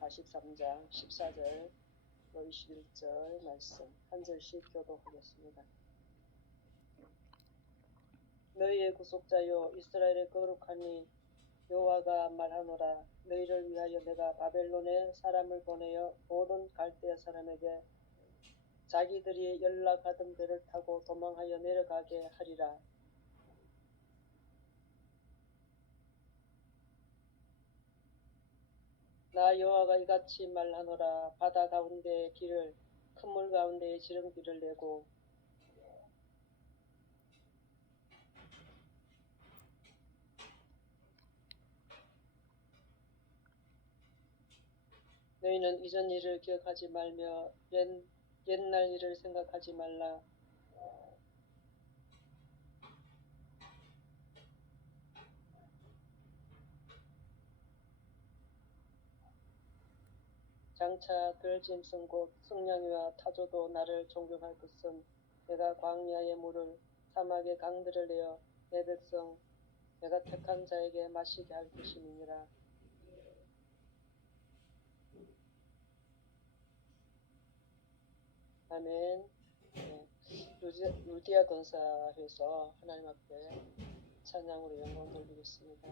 43장 14절 21절 말씀 한 절씩 교독하겠습니다. 너희의 구속자여 이스라엘의 거룩하니 여호와가 말하노라. 너희를 위하여 내가 바벨론에 사람을 보내어 모든 갈대아 사람에게 자기들이 연락하던 배를 타고 도망하여 내려가게 하리라. 나 여호와가 이같이 말하노라. 바다 가운데의 길을 큰 물 가운데의 지름길을 내고 너희는 이전 일을 기억하지 말며 옛날 일을 생각하지 말라. 장차 들짐승 곧 승냥이와 타조도 나를 존경할 것은 내가 광야의 물을 사막의 강들을 내어 내 백성 내가 택한 자에게 마시게 할 것임이니라. 아멘. 루디아 권사에서 하나님 앞에 찬양으로 영광 돌리겠습니다.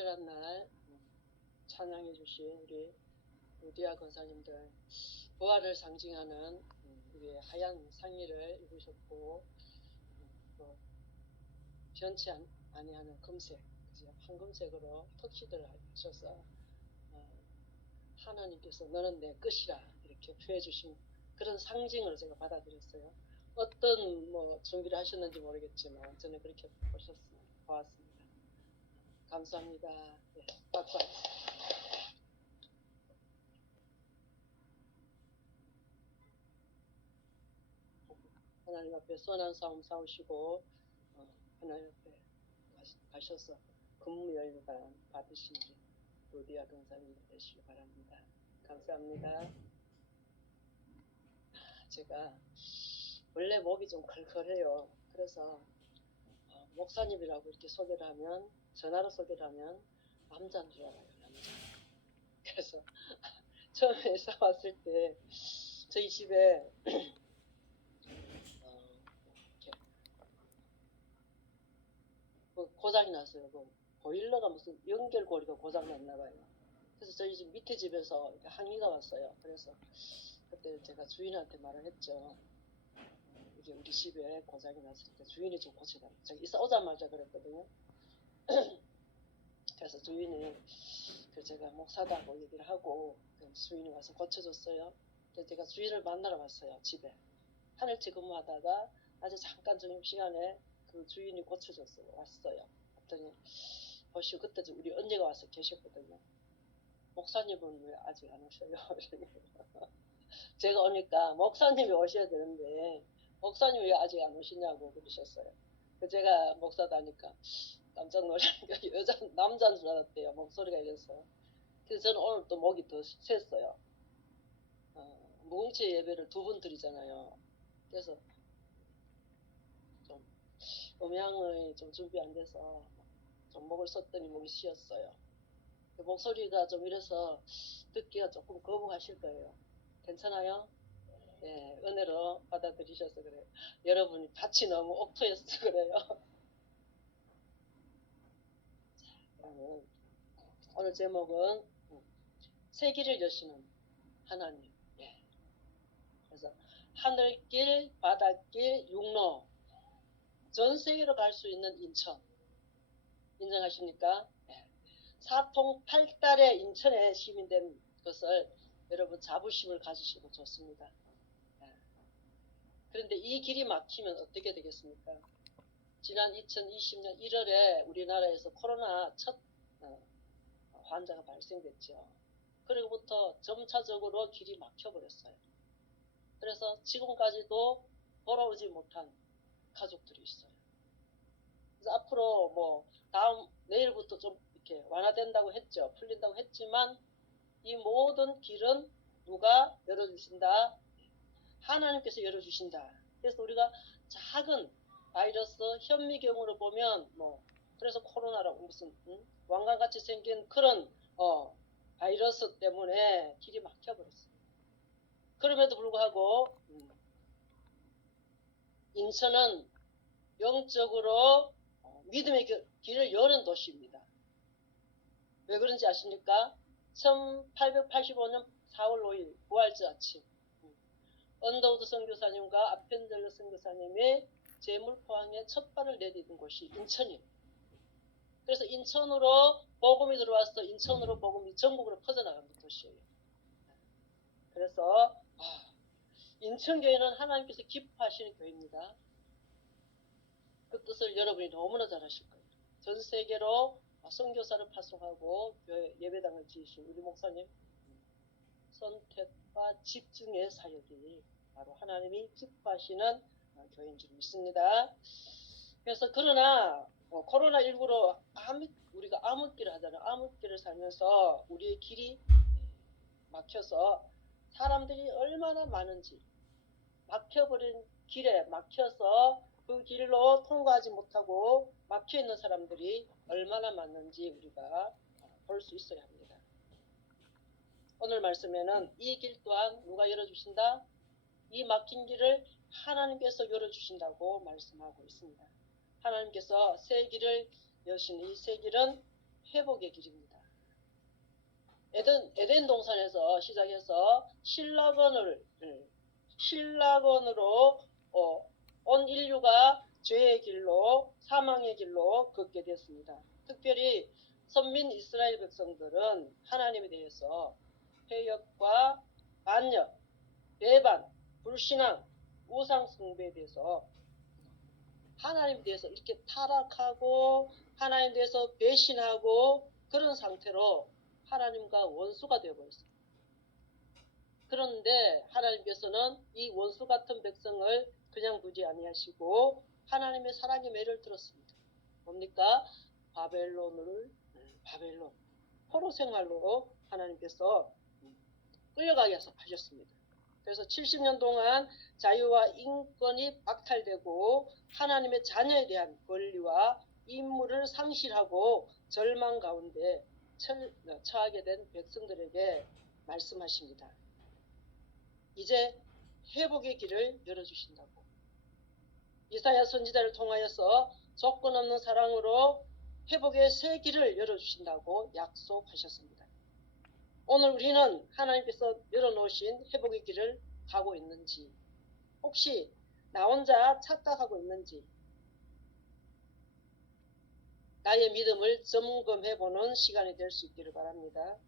특별한 날 찬양해 주신 우리 루디아 권사님들, 부활을 상징하는 우리 하얀 상의를 입으셨고, 또 변치 아니하는 금색, 황금색으로 턱시도를 하셔서 하나님께서 너는 내 끝이라 이렇게 표해 주신 그런 상징으로 제가 받아들였어요. 어떤 준비를 하셨는지 모르겠지만 저는 그렇게 보았습니다. 감사합니다. 네, 박수. 하나님 앞에 선한 싸움 싸우시고 하나님 앞에 가셔서 근무열매가 받으신 루디아 권사님 되시기 바랍니다. 감사합니다. 제가 원래 목이 좀 걸걸해요. 그래서 목사님이라고 이렇게 소개를 하면, 전화로 소개를 하면 남자인 줄 알아요. 남자. 그래서 처음에 회사 왔을 때 저희 집에 고장이 났어요. 보일러가 무슨 연결고리가 고장났나 봐요. 그래서 저희 집 밑에 집에서 항의가 왔어요. 그래서 그때 제가 주인한테 말을 했죠. 이게 우리 집에 고장이 났을 때 주인이 좀 고쳐달라고. 제가 이사 오자마자 그랬거든요. 그래서 주인이 제가 목사다고 얘기를 하고 주인이 와서 고쳐줬어요. 그래서 제가 주인을 만나러 왔어요. 집에. 하늘치 근무하다가 아주 잠깐 점심시간에 그 주인이 고쳐줬어요. 왔어요. 그랬더니 보시고 그때 우리 언니가 와서 계셨거든요. 목사님은 왜 아직 안 오셔요? 제가 오니까 목사님이 오셔야 되는데 목사님이 왜 아직 안 오시냐고 그러셨어요. 제가 목사다니까 깜짝 놀라니까 남자인 줄 알았대요. 목소리가 이래서. 그래서 저는 오늘 또 목이 더 셌어요. 무궁체 예배를 2번 드리잖아요. 그래서 좀 음향이 좀 준비 안 돼서 좀 목을 썼더니 목이 쉬었어요. 목소리가 좀 이래서 듣기가 조금 거부하실 거예요. 괜찮아요? 네, 은혜로 받아들이셔서 그래요. 여러분이 밭이 너무 옥토해서 그래요. 오늘 제목은 세기를 여시는 하나님. 예. 그래서 하늘길, 바닷길, 육로, 전 세계로 갈 수 있는 인천. 인정하십니까? 예. 사통팔달의 인천에 시민된 것을 여러분 자부심을 가지시고 좋습니다. 예. 그런데 이 길이 막히면 어떻게 되겠습니까? 지난 2020년 1월에 우리나라에서 코로나 첫 환자가 발생됐죠. 그리고부터 점차적으로 길이 막혀버렸어요. 그래서 지금까지도 돌아오지 못한 가족들이 있어요. 그래서 앞으로 다음 내일부터 좀 이렇게 완화된다고 했죠. 풀린다고 했지만 이 모든 길은 누가 열어주신다? 하나님께서 열어주신다. 그래서 우리가 작은 바이러스 현미경으로 보면 그래서 코로나라고 무슨 왕관같이 생긴 그런 바이러스 때문에 길이 막혀버렸어요. 그럼에도 불구하고 인천은 영적으로 믿음의 길을 여는 도시입니다. 왜 그런지 아십니까? 1885년 4월 5일 부활절 아침 언더우드 선교사님과 아펜젤러 선교사님이 제물포항에 첫 발을 내딛은 곳이 인천이에요. 그래서 인천으로 복음이 들어와서 인천으로 복음이 전국으로 퍼져나가는 도시예요. 그래서 인천교회는 하나님께서 기뻐하시는 교회입니다. 그 뜻을 여러분이 너무나 잘 아실 거예요. 전 세계로 선교사를 파송하고 교회 예배당을 지으신 우리 목사님 선택과 집중의 사역이 바로 하나님이 기뻐하시는 교회인 줄 믿습니다. 그래서 그러나 코로나19로 우리가 암흑기를 하잖아요. 암흑기를 살면서 우리의 길이 막혀서 사람들이 얼마나 많은지 막혀버린 길에 막혀서 그 길로 통과하지 못하고 막혀있는 사람들이 얼마나 많은지 우리가 볼 수 있어야 합니다. 오늘 말씀에는 이 길 또한 누가 열어주신다? 이 막힌 길을 하나님께서 열어주신다고 말씀하고 있습니다. 하나님께서 새 길을 여신 이 새 길은 회복의 길입니다. 에덴 동산에서 시작해서 신라건으로 온 인류가 죄의 길로 사망의 길로 걷게 되었습니다. 특별히 선민 이스라엘 백성들은 하나님에 대해서 회역과 반역, 배반, 불신앙, 우상 숭배에 대해서 하나님에 대해서 이렇게 타락하고 하나님에 대해서 배신하고 그런 상태로 하나님과 원수가 되어버렸어요. 그런데 하나님께서는 이 원수 같은 백성을 그냥 두지 아니하시고 하나님의 사랑의 매를 들었습니다. 뭡니까? 바벨론 포로 생활로 하나님께서 끌려가게 하셨습니다. 그래서 70년 동안 자유와 인권이 박탈되고 하나님의 자녀에 대한 권리와 임무를 상실하고 절망 가운데 처하게 된 백성들에게 말씀하십니다. 이제 회복의 길을 열어주신다고. 이사야 선지자를 통하여서 조건 없는 사랑으로 회복의 새 길을 열어주신다고 약속하셨습니다. 오늘 우리는 하나님께서 열어놓으신 회복의 길을 가고 있는지, 혹시 나 혼자 착각하고 있는지, 나의 믿음을 점검해보는 시간이 될 수 있기를 바랍니다.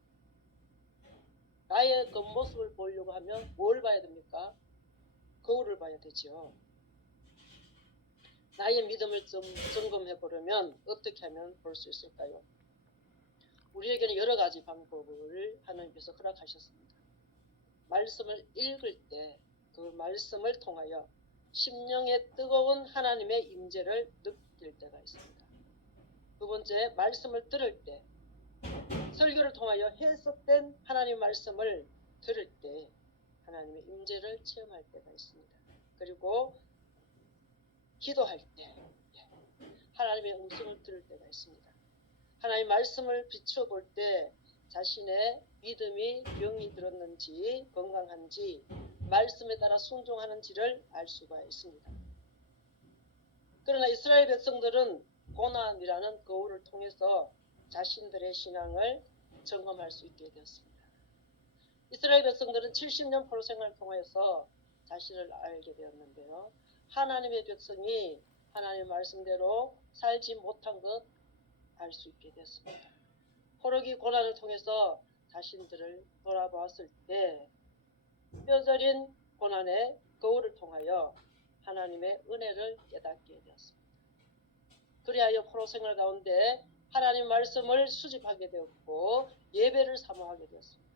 나의 겉모습을 보려고 하면 뭘 봐야 됩니까? 거울을 봐야 되죠. 나의 믿음을 점검해보려면 어떻게 하면 볼 수 있을까요? 우리에게는 여러 가지 방법을 하나님께서 허락하셨습니다. 말씀을 읽을 때 그 말씀을 통하여 심령의 뜨거운 하나님의 임재를 느낄 때가 있습니다. 두 번째, 말씀을 들을 때, 설교를 통하여 해석된 하나님의 말씀을 들을 때 하나님의 임재를 체험할 때가 있습니다. 그리고 기도할 때 하나님의 음성을 들을 때가 있습니다. 하나님의 말씀을 비춰볼 때 자신의 믿음이 병이 들었는지 건강한지 말씀에 따라 순종하는지를 알 수가 있습니다. 그러나 이스라엘 백성들은 고난이라는 거울을 통해서 자신들의 신앙을 점검할 수 있게 되었습니다. 이스라엘 백성들은 70년 포로 생활을 통해서 자신을 알게 되었는데요. 하나님의 백성이 하나님의 말씀대로 살지 못한 것 알 수 있게 되었습니다. 포로기 고난을 통해서 자신들을 돌아보았을 때 뼈저린 고난의 거울을 통하여 하나님의 은혜를 깨닫게 되었습니다. 그리하여 포로 생활 가운데 하나님 말씀을 수집하게 되었고 예배를 사모하게 되었습니다.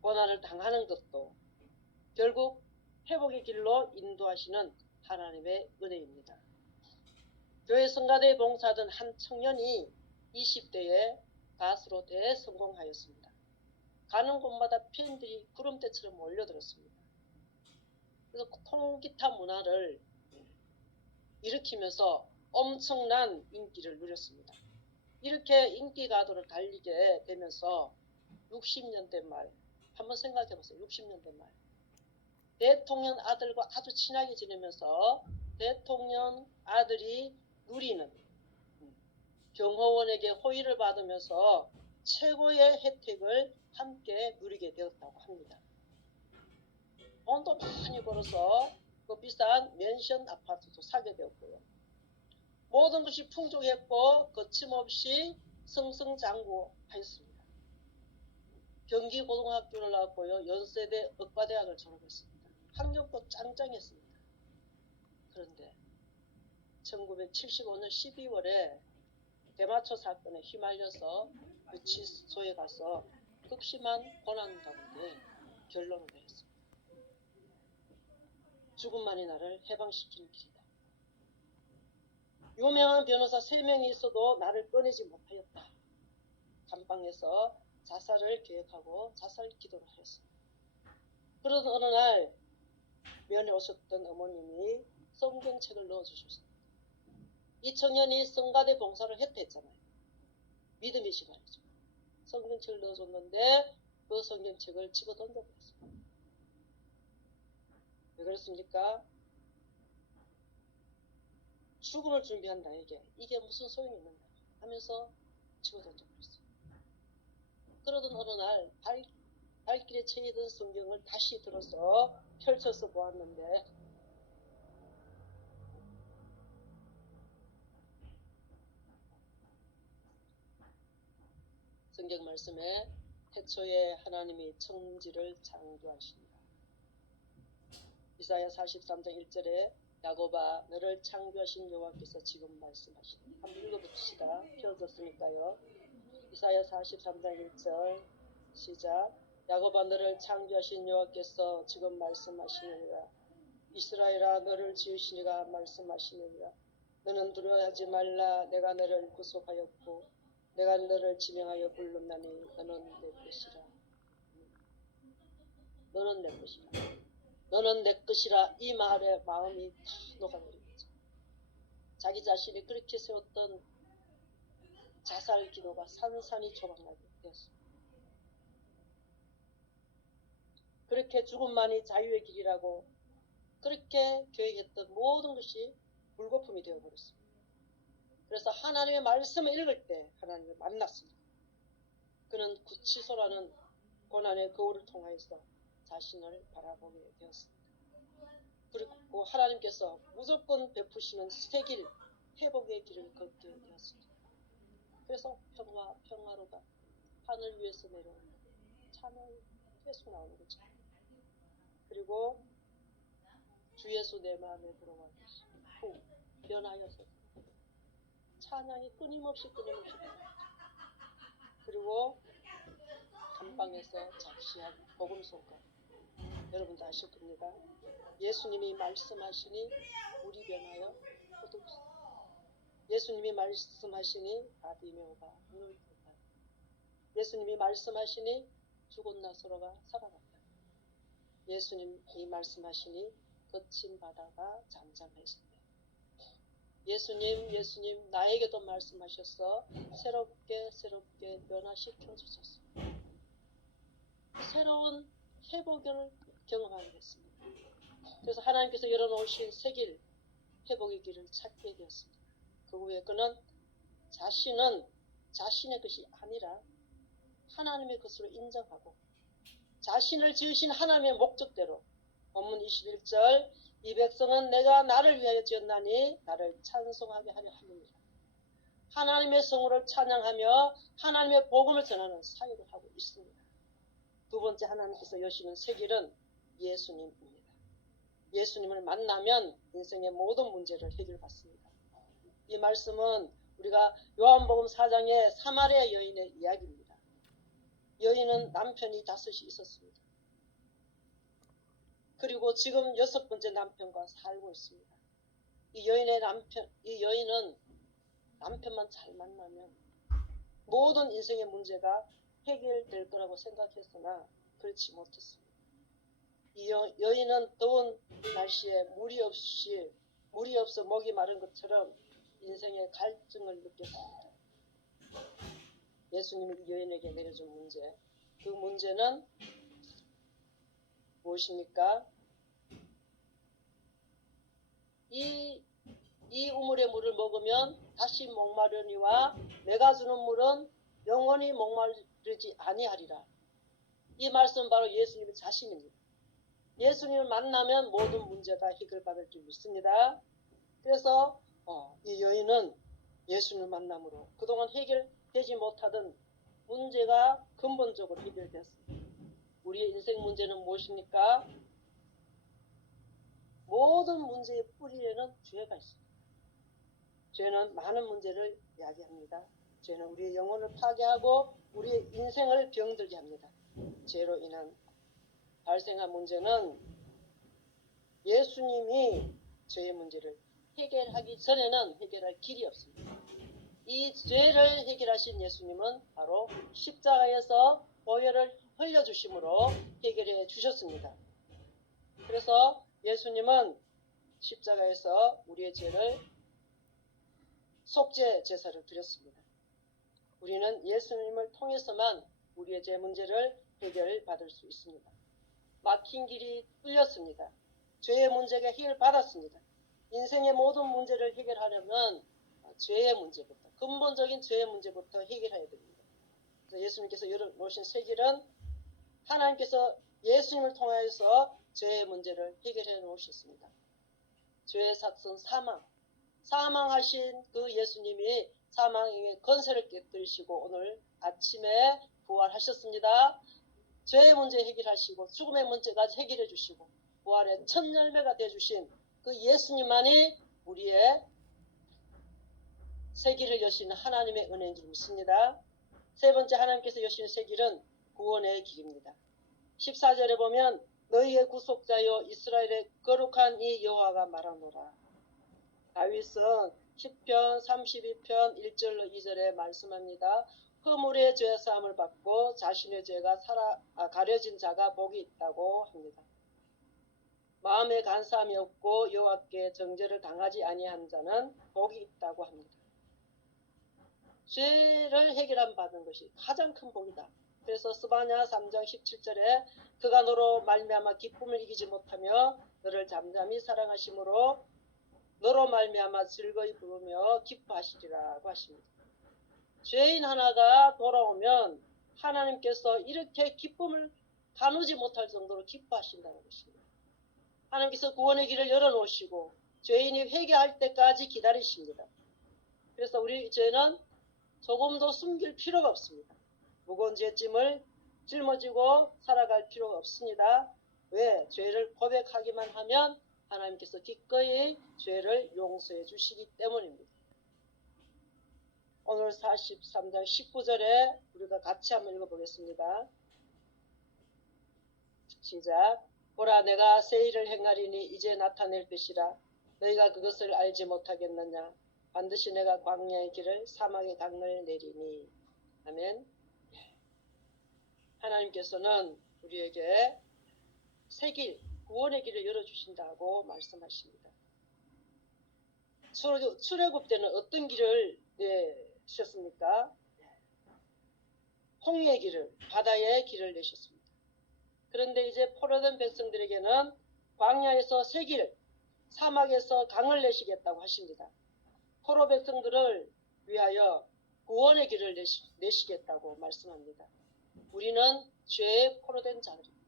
고난을 당하는 것도 결국 회복의 길로 인도하시는 하나님의 은혜입니다. 교회 성가대에 봉사하던 한 청년이 20대에 가수로 대성공하였습니다. 가는 곳마다 팬들이 구름대처럼 몰려들었습니다. 그래서 통기타 문화를 일으키면서 엄청난 인기를 누렸습니다. 이렇게 인기 가도를 달리게 되면서 60년대 말, 한번 생각해 보세요. 60년대 말. 대통령 아들과 아주 친하게 지내면서 대통령 아들이 누리는 경호원에게 호의를 받으면서 최고의 혜택을 함께 누리게 되었다고 합니다. 돈도 많이 벌어서 그 비싼 맨션 아파트도 사게 되었고요. 모든 것이 풍족했고 거침없이 승승장구하였습니다. 경기고등학교를 나왔고요. 연세대 의과대학을 졸업했습니다. 학력도 짱짱했습니다. 그런데 1975년 12월에 대마초 사건에 휘말려서 구치소에 가서 극심한 고난 가운데 결론을 내렸습니다. 죽음만이 나를 해방시키는 길이다. 유명한 변호사 3명이 있어도 나를 꺼내지 못하였다. 감방에서 자살을 계획하고 자살 기도를 하였습니다. 그러던 어느 날 면회 오셨던 어머님이 성경책을 넣어주셨습니다. 이 청년이 성가대 봉사를 했다 했잖아요. 믿음이시 말이죠. 성경책을 넣어줬는데 그 성경책을 집어 던져버렸습니다. 왜 그렇습니까? 죽음을 준비한 나에게 이게 무슨 소용이 있는가 하면서 집어 던져버렸어요. 그러던 어느 날 발길에 채이던 성경을 다시 들어서 펼쳐서 보았는데 성경 말씀에 태초에 하나님이 천지를 창조하신다. 이사야 43장 1절에 야곱아 너를 창조하신 여호와께서 지금 말씀하신다. 한번 읽어봅시다. 펴졌으니까요. 이사야 43장 1절 시작. 야곱아 너를 창조하신 여호와께서 지금 말씀하시느니라. 이스라엘아 너를 지으시니가 말씀하시느니라. 너는 두려워하지 말라. 내가 너를 구속하였고 내가 너를 지명하여 불렀나니 너는 내 것이라. 너는 내 것이라. 너는 내 것이라. 이 말에 마음이 다 녹아내린 거죠. 자기 자신이 그렇게 세웠던 자살 기도가 산산이 조각나게 되었습니다. 그렇게 죽음만이 자유의 길이라고 그렇게 계획했던 모든 것이 물거품이 되어버렸습니다. 그래서 하나님의 말씀을 읽을 때 하나님을 만났습니다. 그는 구치소라는 고난의 거울을 통해서 자신을 바라보게 되었습니다. 그리고 하나님께서 무조건 베푸시는 새 길, 회복의 길을 걷게 되었습니다. 그래서 평화로다 하늘 위에서 내려온다 찬양이 계속 나오는 거죠. 그리고 주 예수 내 마음에 들어와 후 변하여서 찬양이 끊임없이 그리고 감방에서 작시한 복음송가 여러분도 아실 겁니다. 예수님이 말씀하시니 물이 변하여 포도주. 예수님이 말씀하시니 바디메오가 눈을 떴다. 예수님이 말씀하시니 죽은 나사로가 살아났다. 예수님이 말씀하시니 거친 바다가 잠잠해진다. 예수님 나에게도 말씀하셔서 새롭게 변화시켜 주셨습니다. 새로운 회복을 경험하게 됐습니다. 그래서 하나님께서 열어놓으신 새 길, 회복의 길을 찾게 되었습니다. 그 후에 그는 자신은 자신의 것이 아니라 하나님의 것으로 인정하고 자신을 지으신 하나님의 목적대로 본문 21절 이 백성은 내가 나를 위하여 지었나니 나를 찬송하게 하려 함이니라. 하나님의 성호를 찬양하며 하나님의 복음을 전하는 사역을 하고 있습니다. 두 번째 하나님께서 여시는 새 길은 예수님입니다. 예수님을 만나면 인생의 모든 문제를 해결받습니다. 이 말씀은 우리가 요한복음 4장의 사마리아 여인의 이야기입니다. 여인은 남편이 5이 있었습니다. 그리고 지금 6번째 남편과 살고 있습니다. 이 여인은 남편만 잘 만나면 모든 인생의 문제가 해결될 거라고 생각했으나 그렇지 못했습니다. 이 여인은 더운 날씨에 물이 없어 목이 마른 것처럼 인생의 갈증을 느꼈습니다. 예수님이 이 여인에게 내려준 문제, 그 문제는 무엇입니까? 이 우물의 물을 먹으면 다시 목마르니와 내가 주는 물은 영원히 목마르지 아니하리라. 이 말씀은 바로 예수님의 자신입니다. 예수님을 만나면 모든 문제가 해결받을 줄 믿습니다. 그래서 이 여인은 예수님을 만남으로 그동안 해결되지 못하던 문제가 근본적으로 해결됐습니다. 우리의 인생 문제는 무엇입니까? 모든 문제의 뿌리에는 죄가 있습니다. 죄는 많은 문제를 이야기합니다. 죄는 우리의 영혼을 파괴하고 우리의 인생을 병들게 합니다. 죄로 인한 발생한 문제는 예수님이 죄의 문제를 해결하기 전에는 해결할 길이 없습니다. 이 죄를 해결하신 예수님은 바로 십자가에서 보혈을 흘려주심으로 해결해 주셨습니다. 그래서 예수님은 십자가에서 우리의 죄를 속죄 제사를 드렸습니다. 우리는 예수님을 통해서만 우리의 죄 문제를 해결받을 수 있습니다. 막힌 길이 뚫렸습니다. 죄의 문제가 해결받았습니다. 인생의 모든 문제를 해결하려면 죄의 문제부터, 근본적인 죄의 문제부터 해결해야 됩니다. 그래서 예수님께서 열어놓으신 새 길은 하나님께서 예수님을 통하여서 죄의 문제를 해결해 놓으셨습니다. 죄의 삭선 사망, 사망하신 그 예수님이 사망의 권세를 깨뜨리시고 오늘 아침에 부활하셨습니다. 죄의 문제 해결하시고 죽음의 문제까지 해결해 주시고 부활의 첫 열매가 되어주신 그 예수님만이 우리의 새 길을 여시는 하나님의 은혜인 줄 믿습니다. 세 번째 하나님께서 여시는 새 길은 구원의 길입니다. 14절에 보면 너희의 구속자여 이스라엘의 거룩한 이 여호와가 말하노라. 다윗은 시편 32편 1절로 2절에 말씀합니다. 허물의 죄사함을 받고 자신의 죄가 가려진 자가 복이 있다고 합니다. 마음에 간사함이 없고 여호와께 정죄를 당하지 아니한 자는 복이 있다고 합니다. 죄를 해결함 받는 것이 가장 큰 복이다. 그래서 스바냐 3장 17절에 그가 너로 말미암아 기쁨을 이기지 못하며 너를 잠잠히 사랑하심으로 너로 말미암아 즐거이 부르며 기뻐하시리라고 하십니다. 죄인 하나가 돌아오면 하나님께서 이렇게 기쁨을 가누지 못할 정도로 기뻐하신다는 것입니다. 하나님께서 구원의 길을 열어놓으시고 죄인이 회개할 때까지 기다리십니다. 그래서 우리 죄는 조금도 숨길 필요가 없습니다. 무거운 죄짐을 짊어지고 살아갈 필요가 없습니다. 왜? 죄를 고백하기만 하면 하나님께서 기꺼이 죄를 용서해 주시기 때문입니다. 오늘 43장 19절에 우리가 같이 한번 읽어보겠습니다. 시작. 보라 내가 새 일을 행하리니 이제 나타낼 것이라 너희가 그것을 알지 못하겠느냐. 반드시 내가 광야의 길을 사막의 강을 내리니. 아멘. 하나님께서는 우리에게 새 길, 구원의 길을 열어주신다고 말씀하십니다. 출애굽 때는 어떤 길을 내셨습니까? 홍해의 길을, 바다의 길을 내셨습니다. 그런데 이제 포로된 백성들에게는 광야에서 새 길, 사막에서 강을 내시겠다고 하십니다. 포로 백성들을 위하여 구원의 길을 내시겠다고 말씀합니다. 우리는 죄에 포로된 자들입니다.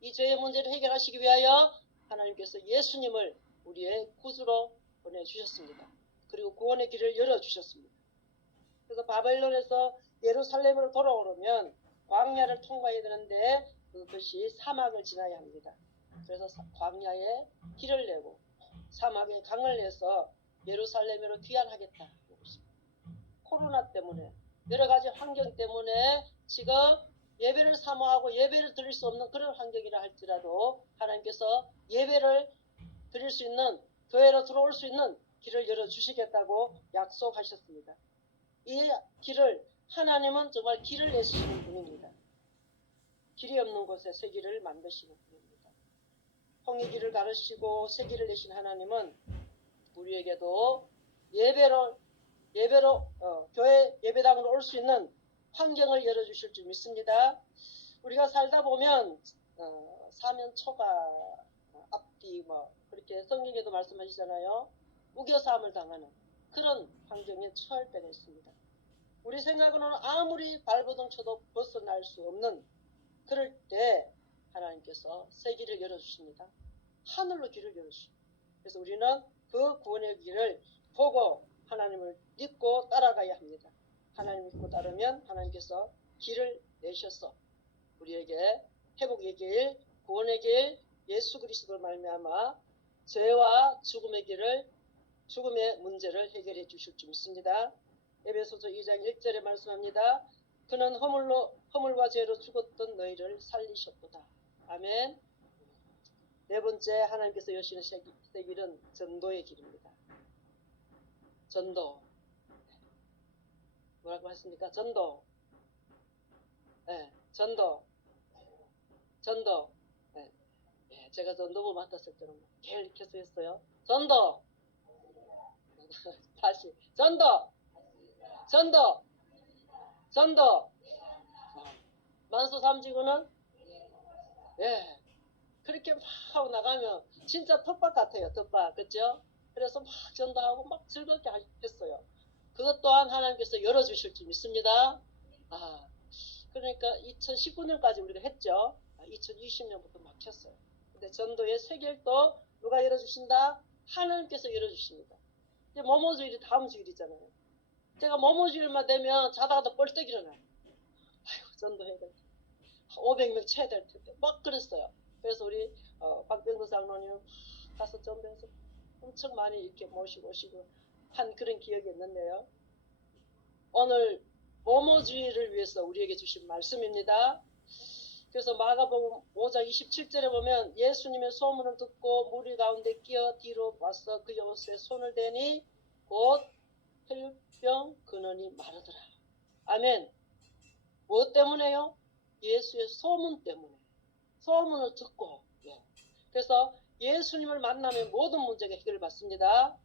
이 죄의 문제를 해결하시기 위하여 하나님께서 예수님을 우리의 구주로 보내주셨습니다. 그리고 구원의 길을 열어주셨습니다. 그래서 바벨론에서 예루살렘으로 돌아오려면 광야를 통과해야 되는데 그것이 사막을 지나야 합니다. 그래서 광야에 길을 내고 사막에 강을 내서 예루살렘으로 귀환하겠다. 코로나 때문에 여러 가지 환경 때문에 지금 예배를 사모하고 예배를 드릴 수 없는 그런 환경이라 할지라도 하나님께서 예배를 드릴 수 있는 교회로 들어올 수 있는 길을 열어주시겠다고 약속하셨습니다. 이 길을 하나님은 정말 길을 내시는 분입니다. 길이 없는 곳에 새 길을 만드시는 분입니다. 홍해 길을 가르시고 새 길을 내신 하나님은 우리에게도 예배로 교회 예배당으로 올 수 있는 환경을 열어주실 줄 믿습니다. 우리가 살다 보면 사면초가 앞뒤 그렇게 성경에도 말씀하시잖아요. 우겨싸움을 당하는 그런 환경에 처할 때가 있습니다. 우리 생각으로는 아무리 발버둥 쳐도 벗어날 수 없는 그럴 때 하나님께서 새 길을 열어주십니다. 하늘로 길을 열어주십니다. 그래서 우리는 그 구원의 길을 보고 하나님을 믿고 따라가야 합니다. 하나님 믿고 따르면 하나님께서 길을 내셔서 우리에게 회복의 길, 구원의 길, 예수 그리스도를 말미암아 죄와 죽음의 문제를 해결해 주실 줄 믿습니다. 에베소서 2장 1절에 말씀합니다. 그는 허물과 죄로 죽었던 너희를 살리셨도다. 아멘. 네 번째 하나님께서 여시는 새 길은 전도의 길입니다. 전도. 뭐라고 했습니까? 전도. 네, 전도. 네. 네, 제가 전도부 맡았을 때는 개를 켜서 했어요. 전도. 다시. 전도. 만수 삼지구는 예. 그렇게 막 하고 나가면 진짜 텃밭 같아요. 텃밭. 그렇죠? 그래서 막 전도하고 막 즐겁게 했어요. 그것 또한 하나님께서 열어주실 줄 믿습니다. 그러니까 2019년까지 우리가 했죠. 2020년부터 막혔어요. 근데 전도의 세계일도 누가 열어주신다? 하나님께서 열어주십니다. 이제 모모주일이 다음 주일이잖아요. 제가 모모주일만 되면 자다가도 뻘떡 일어나요. 아이고, 전도해야 될 텐데. 500명 채야 될 텐데. 막 그랬어요. 그래서 우리 박병도 장로님 가서 전도해서 엄청 많이 이렇게 모시고 한 그런 기억이 있는데요. 오늘 모모주의를 위해서 우리에게 주신 말씀입니다. 그래서 마가복음 5장 27절에 보면 예수님의 소문을 듣고 무리 가운데 끼어 뒤로 와서 그 옷에 손을 대니 곧 혈병 근원이 마르더라. 아멘. 무엇 때문에요? 예수의 소문 때문에. 소문을 듣고. 그래서 예수님을 만나면 모든 문제가 해결받습니다.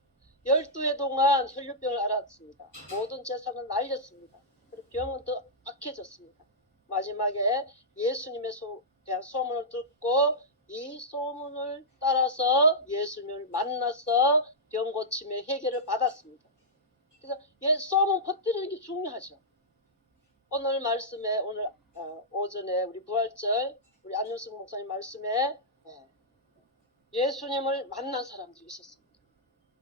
12해 동안 혈류병을 앓았습니다. 모든 재산을 날렸습니다. 그리고 병은 더 악해졌습니다. 마지막에 예수님에 대한 소문을 듣고 이 소문을 따라서 예수님을 만나서 병 고침의 해결을 받았습니다. 그래서 소문 퍼뜨리는 게 중요하죠. 오늘 말씀에 오늘 오전에 우리 부활절 우리 안윤숙 목사님 말씀에 예수님을 만난 사람들이 있었습니다.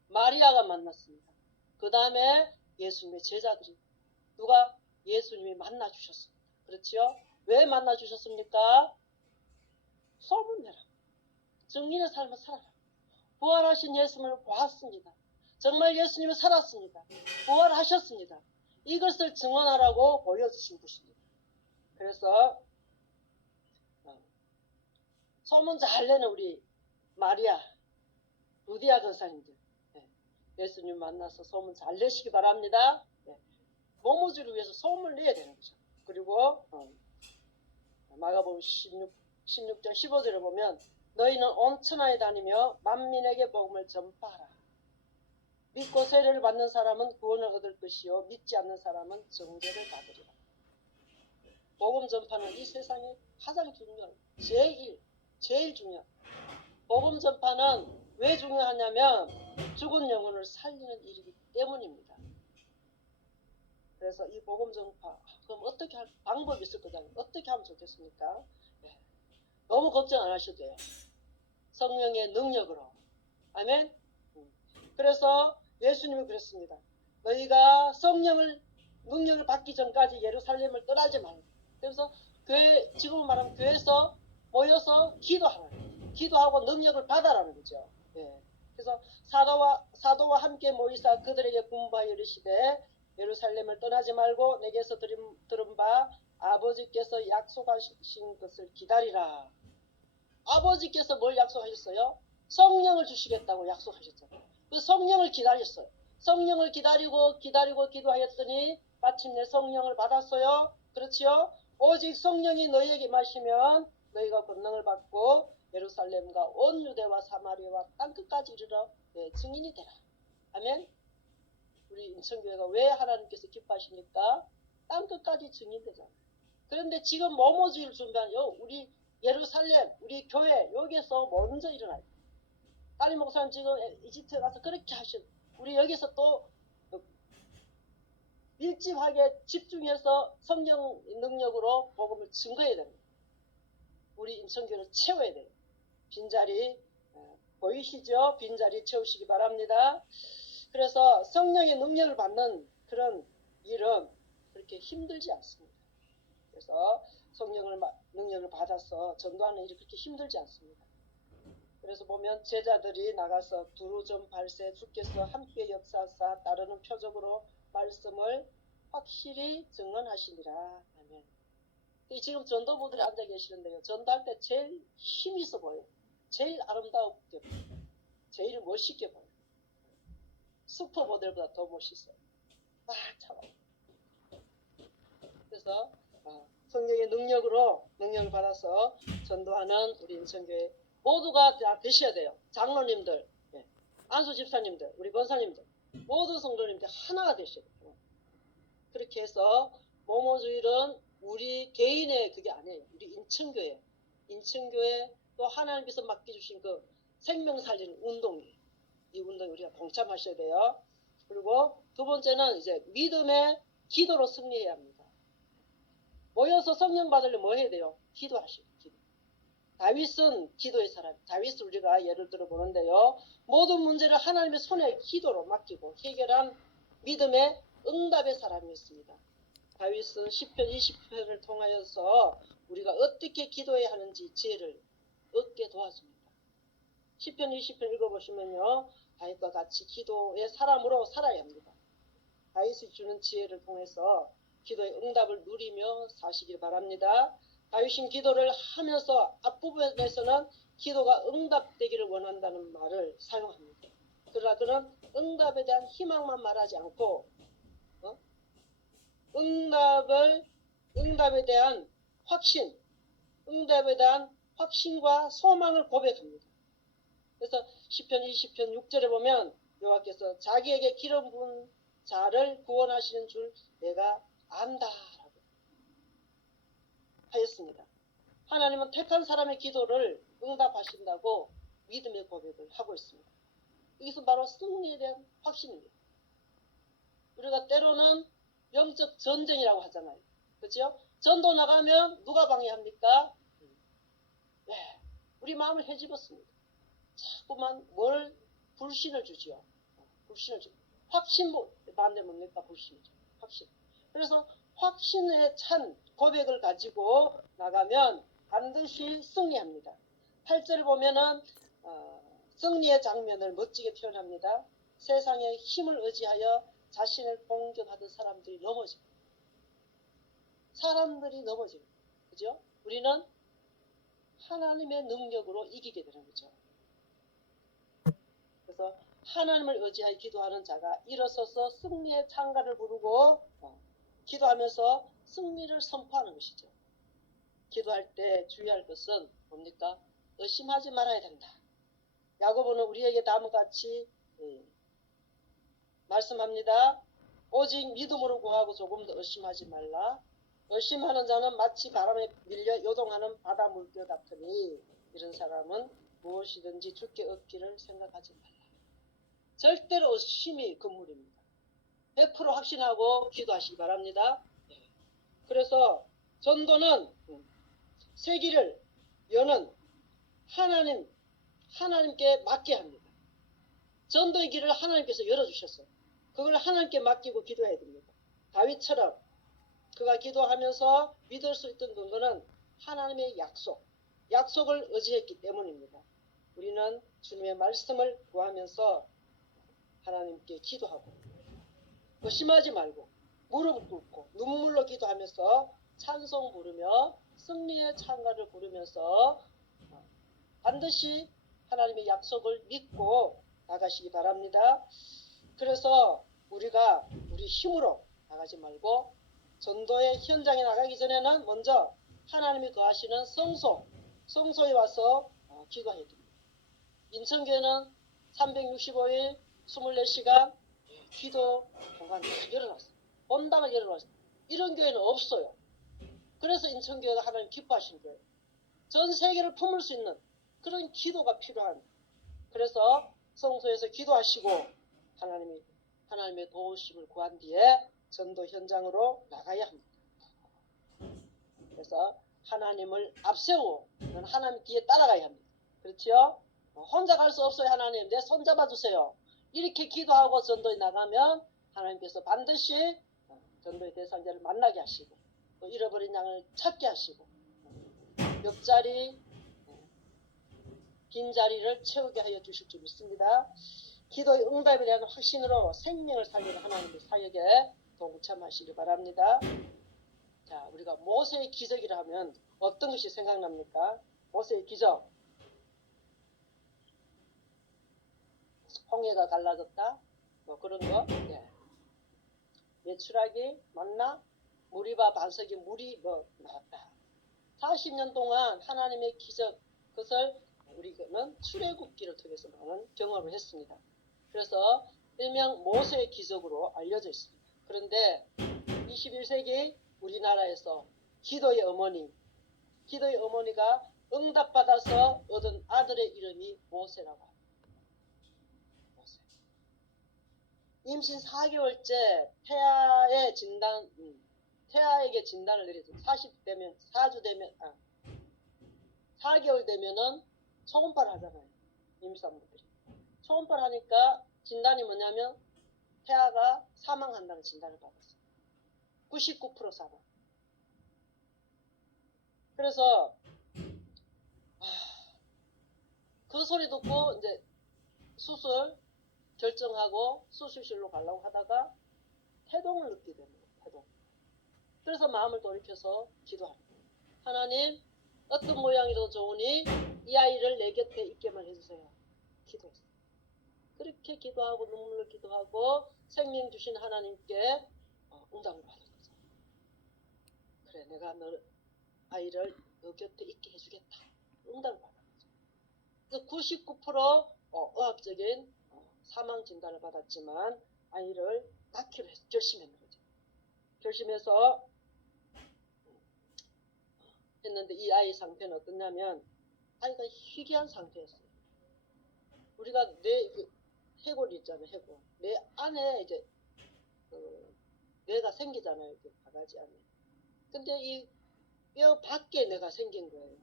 마리아가 만났습니다. 그 다음에 예수님의 제자들이 누가 예수님이 만나주셨습니다. 그렇지요? 왜 만나주셨습니까? 소문내라. 증인의 삶을 살아라. 부활하신 예수님을 보았습니다. 정말 예수님이 살았습니다. 부활하셨습니다. 이것을 증언하라고 보여주신 것입니다. 그래서 소문 잘 내는 우리 마리아, 루디아 권사님들 예수님 만나서 소문 잘 내시기 바랍니다. 모모주를 위해서 소문을 내야 되는 거죠. 그리고 마가복음 16장 15절에 보면 너희는 온 천하에 다니며 만민에게 복음을 전파하라. 믿고 세례를 받는 사람은 구원을 얻을 것이요 믿지 않는 사람은 정죄를 받으리라. 복음 전파는 이 세상에 가장 중요한 제일 중요한 복음 전파는 왜 중요하냐면 죽은 영혼을 살리는 일이기 때문입니다. 그래서 이 복음 전파 그럼 어떻게 할 방법이 있을 거잖아요. 어떻게 하면 좋겠습니까? 너무 걱정 안 하셔도 돼요. 성령의 능력으로. 아멘. 그래서 예수님이 그랬습니다. 너희가 능력을 받기 전까지 예루살렘을 떠나지 말고. 그래서 지금 말하면 교회에서 모여서 기도하고 능력을 받아라는 거죠. 그래서 사도와 함께 모이사 그들에게 군부하여 이르시되 예루살렘을 떠나지 말고 내게서 들은 바 아버지께서 약속하신 것을 기다리라. 아버지께서 뭘 약속하셨어요? 성령을 주시겠다고 약속하셨잖아요. 그 성령을 기다렸어요. 성령을 기다리고 기도하였더니 마침내 성령을 받았어요. 그렇지요? 오직 성령이 너희에게 마시면 너희가 권능을 받고 예루살렘과 온 유대와 사마리아와 땅끝까지 이르러 증인이 되라. 아멘. 우리 인천교회가 왜 하나님께서 기뻐하십니까? 땅끝까지 증인되잖아요. 그런데 지금 모모주의를 준비한 우리 예루살렘, 우리 교회 여기에서 먼저 일어나요. 딸이 목사님 지금 이집트에 가서 그렇게 우리 여기서 또 밀집하게 집중해서 성령 능력으로 복음을 증거해야 됩니다. 우리 인천교회를 채워야 돼요. 빈자리 보이시죠? 빈자리 채우시기 바랍니다. 그래서 성령의 능력을 받는 그런 일은 그렇게 힘들지 않습니다. 그래서 성령을 능력을 받아서 전도하는 일이 그렇게 힘들지 않습니다. 그래서 보면 제자들이 나가서 두루전 발세 주께서 함께 역사하사 따르는 표적으로 말씀을 확실히 증언하시니라. 아멘. 지금 전도부들이 앉아 계시는데요. 전도할 때 제일 힘이 있어 보여요. 제일 아름답게 보여요. 제일 멋있게 보여요. 슈퍼모델보다 더 멋있어요. 참. 그래서 성령의 능력을 받아서 전도하는 우리 인천교회 모두가 다 되셔야 돼요. 장로님들, 안수 집사님들, 우리 권사님들, 모든 성도님들 하나가 되셔야 돼요. 그렇게 해서 모모주일은 우리 개인의 그게 아니에요. 우리 인천교회 또 하나님께서 맡겨주신 그 생명 살리는 운동이에요. 이 운동에 우리가 동참하셔야 돼요. 그리고 두 번째는 이제 믿음의 기도로 승리해야 합니다. 모여서 성령 받으려면 뭐 해야 돼요? 기도하시고. 기도. 다윗은 기도의 사람. 다윗을 우리가 예를 들어 보는데요. 모든 문제를 하나님의 손에 기도로 맡기고 해결한 믿음의 응답의 사람이었습니다. 다윗은 시편 20편을 통하여서 우리가 어떻게 기도해야 하는지 지혜를 얻게 도와줍니다. 시편 20편 읽어보시면요. 다윗과 같이 기도의 사람으로 살아야 합니다. 다윗이 주는 지혜를 통해서 기도의 응답을 누리며 사시길 바랍니다. 다윗은 기도를 하면서 앞부분에서는 기도가 응답되기를 원한다는 말을 사용합니다. 그러나 그는 응답에 대한 희망만 말하지 않고 응답에 대한 확신, 응답에 대한 확신과 소망을 고백합니다. 그래서 시편 20편 6절에 보면 여호와께서 자기에게 기름 부은 자를 구원하시는 줄 내가 안다라고 하였습니다. 하나님은 택한 사람의 기도를 응답하신다고 믿음의 고백을 하고 있습니다. 이것은 바로 승리에 대한 확신입니다. 우리가 때로는 영적 전쟁이라고 하잖아요. 그렇죠? 전도 나가면 누가 방해합니까? 네, 우리 마음을 헤집었습니다. 자꾸만 뭘 불신을 주지요. 불신을 주. 확신 반대 뭡니까? 불신이죠. 확신. 그래서 확신에 찬 고백을 가지고 나가면 반드시 승리합니다. 8절 보면은 승리의 장면을 멋지게 표현합니다. 세상의 힘을 의지하여 자신을 공격하던 사람들이 넘어집니다. 사람들이 넘어집니다. 그죠? 우리는 하나님의 능력으로 이기게 되는 거죠. 그래서 하나님을 의지하여 기도하는 자가 일어서서 승리의 찬가를 부르고 기도하면서 승리를 선포하는 것이죠. 기도할 때 주의할 것은 뭡니까? 의심하지 말아야 된다. 야고보는 우리에게 다음과 같이 말씀합니다. 오직 믿음으로 구하고 조금 더 의심하지 말라. 의심하는 자는 마치 바람에 밀려 요동하는 바다 물결 같으니 이런 사람은 무엇이든지 주께 얻기를 생각하지 말라. 절대로 의심이 금물입니다. 100% 확신하고 기도하시기 바랍니다. 그래서 전도는 세기를 여는 하나님께 맡게 합니다. 전도의 길을 하나님께서 열어주셨어요. 그걸 하나님께 맡기고 기도해야 됩니다. 다윗처럼 그가 기도하면서 믿을 수 있던 근거는 하나님의 약속을 의지했기 때문입니다. 우리는 주님의 말씀을 구하면서 하나님께 기도하고 의심하지 말고 무릎 꿇고 눈물로 기도하면서 찬송 부르며 승리의 찬가를 부르면서 반드시 하나님의 약속을 믿고 나가시기 바랍니다. 그래서 우리가 우리 힘으로 나가지 말고 전도의 현장에 나가기 전에는 먼저 하나님이 거하시는 성소에 와서 기도해야 됩니다. 인천교회는 365일 24시간 기도 공간을 열어놨어요. 본당을 열어놨어요. 이런 교회는 없어요. 그래서 인천교회가 하나님 기뻐하시는 교회예요. 전 세계를 품을 수 있는 그런 기도가 필요한, 그래서 성소에서 기도하시고 하나님의 도우심을 구한 뒤에 전도 현장으로 나가야 합니다. 그래서 하나님을 앞세우고 하나님 뒤에 따라가야 합니다. 그렇죠? 혼자 갈 수 없어요. 하나님 내 손 잡아주세요. 이렇게 기도하고 전도에 나가면 하나님께서 반드시 전도의 대상자를 만나게 하시고 또 잃어버린 양을 찾게 하시고 옆자리 빈자리를 채우게 하여 주실 줄 믿습니다. 기도의 응답에 대한 확신으로 생명을 살리는 하나님의 사역에 동참하시기 바랍니다. 자, 우리가 모세의 기적이라 하면 어떤 것이 생각납니까? 모세의 기적. 홍해가 갈라졌다? 뭐 그런 거? 네. 메추라기, 만나, 무리바 반석이 물이 나왔다. 40년 동안 하나님의 기적, 그것을 우리는 출애굽기를 통해서 많은 경험을 했습니다. 그래서 일명 모세의 기적으로 알려져 있습니다. 그런데 21세기 우리나라에서 기도의 어머니가 응답받아서 얻은 아들의 이름이 모세라고 합니다. 모세. 임신 4개월째 태아의 진단, 태아에게 진단을 내리죠. 40되면, 4주 되면, 4개월 되면은 초음파를 하잖아요. 임산부들이. 초음파를 하니까 진단이 뭐냐면 태아가 사망한다는 진단을 받았어요. 99% 사망. 그래서 그 소리 듣고 이제 수술 결정하고 수술실로 가려고 하다가 태동을 느끼게 됩니다. 태동. 그래서 마음을 돌이켜서 기도합니다. 하나님, 어떤 모양이라도 좋으니 이 아이를 내 곁에 있게만 해주세요. 기도했어요. 그렇게 기도하고 눈물로 기도하고 생명 주신 하나님께 응답을 받은 거죠. 그래, 내가 너 아이를 너 곁에 있게 해주겠다. 응답을 받은 거죠. 99% 의학적인 사망 진단을 받았지만 아이를 낳기로 결심했는 거죠. 결심해서 했는데 이 아이 상태는 어떠냐면 아이가 희귀한 상태였어요. 우리가 뇌 해골이 있잖아요. 해골. 뇌 안에 이제 뇌가 생기잖아요. 이렇게 바가지 안에. 근데 이 뼈 밖에 뇌가 생긴 거예요.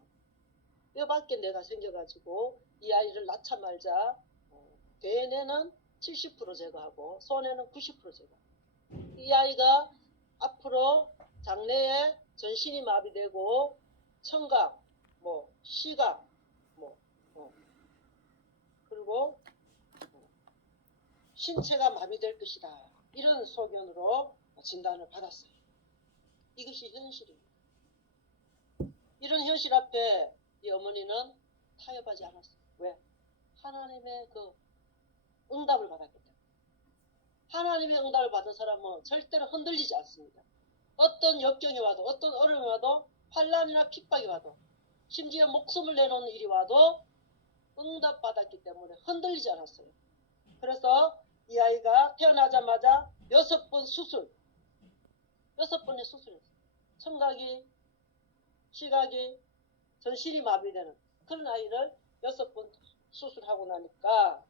뼈 밖에 뇌가 생겨가지고 이 아이를 낳자마자 대뇌는 70% 제거하고 소뇌는 90% 제거. 이 아이가 앞으로 장래에 전신이 마비되고 청각, 시각, 그리고 신체가 마비될 것이다. 이런 소견으로 진단을 받았어요. 이것이 현실입니다. 이런 현실 앞에 이 어머니는 타협하지 않았어요. 왜? 하나님의 그 응답을 받았기 때문에. 하나님의 응답을 받은 사람은 절대로 흔들리지 않습니다. 어떤 역경이 와도 어떤 어려움이 와도 환난이나 핍박이 와도 심지어 목숨을 내놓는 일이 와도 응답받았기 때문에 흔들리지 않았어요. 그래서 이 아이가 태어나자마자 6번 수술, 6번의 수술이었어요. 청각이, 시각이, 전신이 마비되는 그런 아이를 6번 수술하고 나니까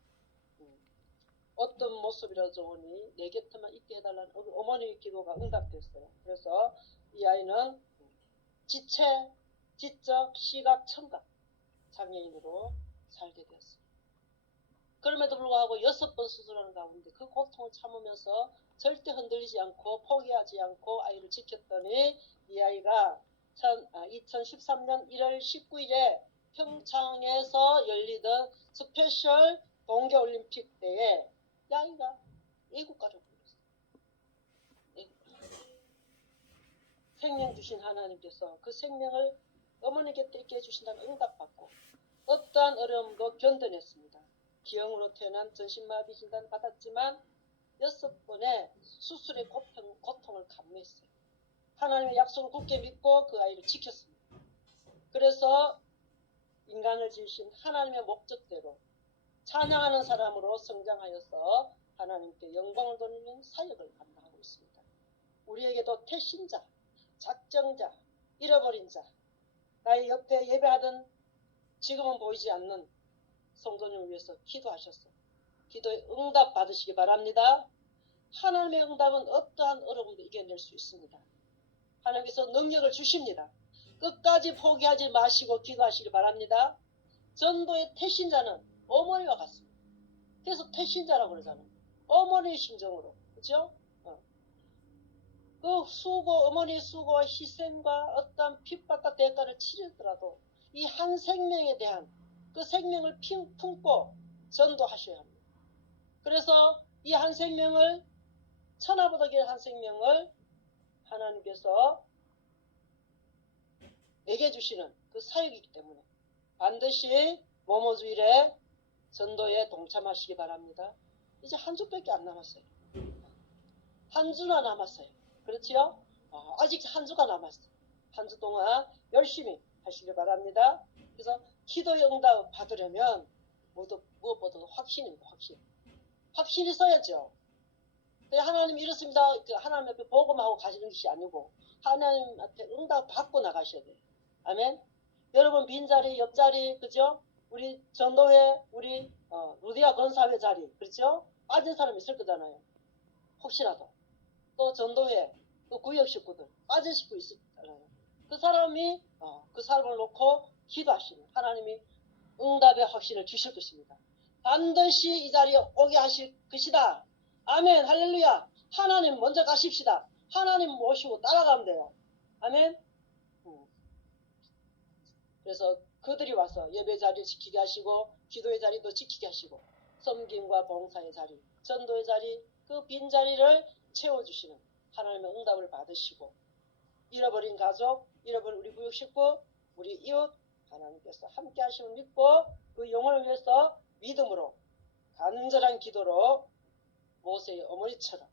어떤 모습이라도 좋으니 내 곁에만 있게 해달라는 어머니의 기도가 응답됐어요. 그래서 이 아이는 지체, 지적, 시각, 청각 장애인으로 살게 되었어요. 그럼에도 불구하고 6번 수술하는 가운데 그 고통을 참으면서 절대 흔들리지 않고 포기하지 않고 아이를 지켰더니 이 아이가 2013년 1월 19일에 평창에서 열리던 스페셜 동계올림픽 때에 이 아이가 애국가를 불렀어요. 생명 주신 하나님께서 그 생명을 어머니 곁에 있게 해주신다는 응답받고 어떠한 어려움도 견뎌냈습니다. 기형으로 태어난 전신마비 진단을 받았지만 6번의 수술의 고통을 감내했어요. 하나님의 약속을 굳게 믿고 그 아이를 지켰습니다. 그래서 인간을 지으신 하나님의 목적대로 찬양하는 사람으로 성장하여서 하나님께 영광을 돌리는 사역을 감당하고 있습니다. 우리에게도 태신자, 작정자, 잃어버린 자, 나의 옆에 예배하던 지금은 보이지 않는 성도님을 위해서 기도하셨어요. 기도에 응답 받으시기 바랍니다. 하나님의 응답은 어떠한 어려움도 이겨낼 수 있습니다. 하나님께서 능력을 주십니다. 끝까지 포기하지 마시고 기도하시기 바랍니다. 전도의 태신자는 어머니와 같습니다. 그래서 태신자라고 그러잖아요. 어머니의 심정으로. 그렇죠? 그 수고, 어머니의 수고와 희생과 어떤 핍박과 대가를 치르더라도 이 한 생명에 대한 그 생명을 품고 전도하셔야 합니다. 그래서 이 한 생명을 천하보다 귀한 한 생명을 하나님께서 내게 주시는 그 사역이기 때문에 반드시 모모주일에 전도에 동참하시기 바랍니다. 이제 한 주밖에 안 남았어요. 한 주나 남았어요. 그렇지요? 아직 한 주가 남았어요. 한 주 동안 열심히 하시기 바랍니다. 그래서 기도의 응답 받으려면 무엇보다도 확신입니다. 확신. 확신이 써야죠. 하나님 이렇습니다. 하나님 앞에 복음하고 가시는 것이 아니고 하나님한테 응답 받고 나가셔야 돼요. 아멘. 여러분 빈자리, 옆자리, 그죠? 우리 전도회, 우리 루디아 권사회 자리, 그렇죠? 빠진 사람 있을 거잖아요. 혹시라도 또 전도회 또 구역 식구들 빠질 식구 있잖아요. 그 사람이 그 사람을 놓고 기도하시면 하나님이 응답의 확신을 주실 것입니다. 반드시 이 자리에 오게 하실 것이다. 아멘. 할렐루야. 하나님 먼저 가십시다. 하나님 모시고 따라가면 돼요. 아멘. 그래서 그들이 와서 예배 자리를 지키게 하시고 기도의 자리도 지키게 하시고 섬김과 봉사의 자리, 전도의 자리, 그 빈자리를 채워주시는 하나님의 응답을 받으시고 잃어버린 가족, 잃어버린 우리 구역 식구, 우리 이웃 하나님께서 함께 하심을 믿고 그 영혼을 위해서 믿음으로 간절한 기도로 모세의 어머니처럼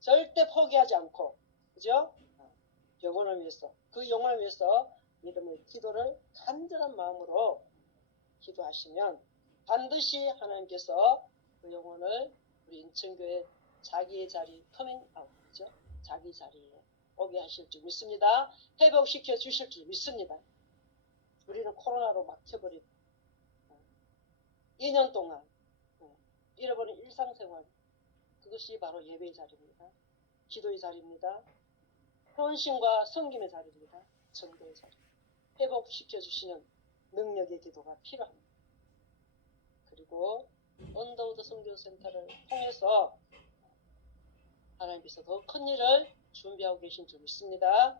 절대 포기하지 않고 그죠? 영혼을 위해서 그 영혼을 위해서 믿음의 기도를 간절한 마음으로 기도하시면 반드시 하나님께서 그 영혼을 우리 인천교회 자기의 자리 커밍 아웃이죠. 자기 자리에 오게 하실 줄 믿습니다. 회복시켜 주실 줄 믿습니다. 우리는 코로나로 막혀버린 2년 동안 잃어버린 일상생활 그것이 바로 예배의 자리입니다. 기도의 자리입니다. 헌신과 섬김의 자리입니다. 전도의 자리. 회복시켜 주시는 능력의 기도가 필요합니다. 그리고 언더우드 선교센터를 통해서 하나님께서 더 큰 일을 준비하고 계신 줄 믿습니다.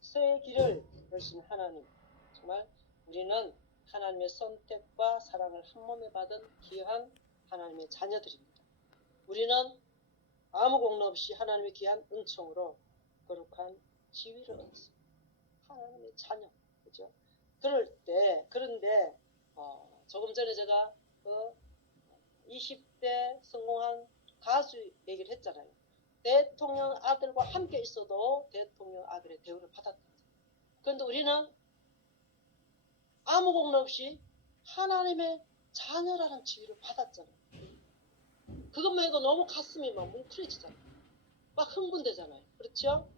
새 길을 여신 하나님, 정말 우리는 하나님의 선택과 사랑을 한 몸에 받은 귀한 하나님의 자녀들입니다. 우리는 아무 공로 없이 하나님의 귀한 은총으로 거룩한 지위를 얻었습니다. 하나님의 자녀, 그죠? 그런데 조금 전에 제가 그 20대 성공한 가수 얘기를 했잖아요. 대통령 아들과 함께 있어도 대통령 아들의 대우를 받았다. 그런데 우리는 아무 공로 없이 하나님의 자녀라는 지위를 받았잖아요. 그것만 해도 너무 가슴이 막 뭉클해지잖아요. 막 흥분되잖아요. 그렇죠?